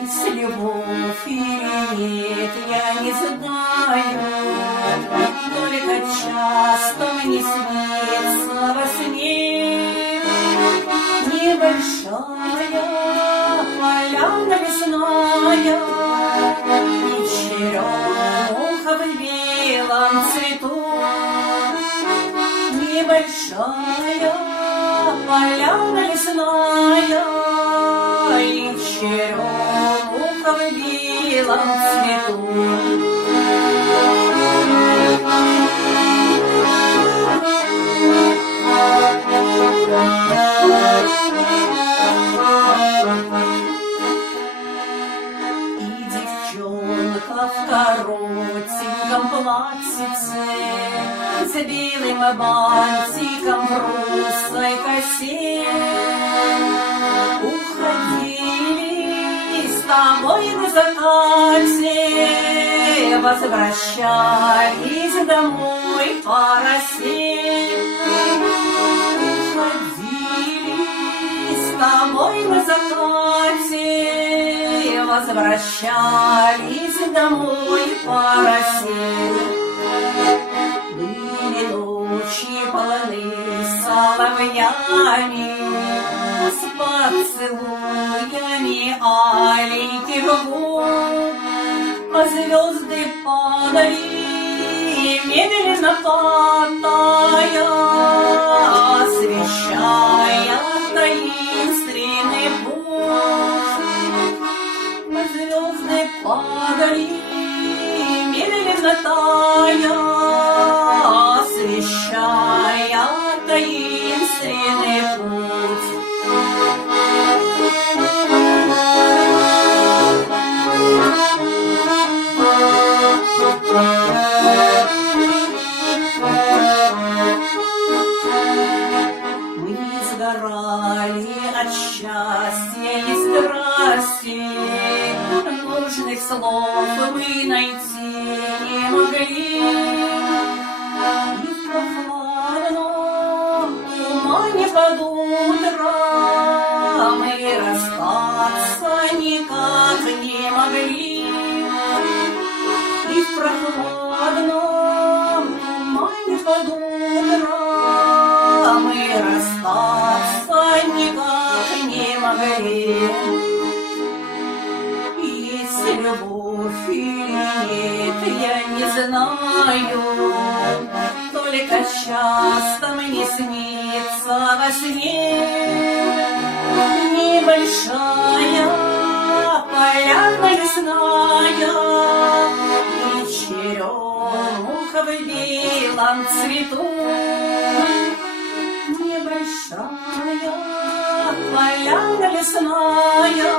Есть любовь или нет, я не знаю, только часто мне снится во сне небольшая поляна лесная и черемуха в белом цвету. Небольшая поляна лесная и черемуха в белом цвету. И девчонка в коротеньком платьице с белым бантиком в русой косе уходили с тобой на закате, возвращались домой по росе. Уходили с тобой на закате, возвращались домой по росе. Были ночи полны соловьями, с поцелуями аленьких губ, а звезды падали, медленно падая, освещая таинственный путь. Звезды падали, медленно тая, освещая таинственный путь. Мы сгорали от счастья и страсти, нужных слов мы найти не могли. И в прохладном тумане под утро мы расстаться никак не могли. И в прохладном тумане под утро мы расстаться никак не могли. Есть любовь или нет, я не знаю, только часто мне снится во сне небольшая поляна лесная и черемуха в белом цвету. Небольшая поляна лесная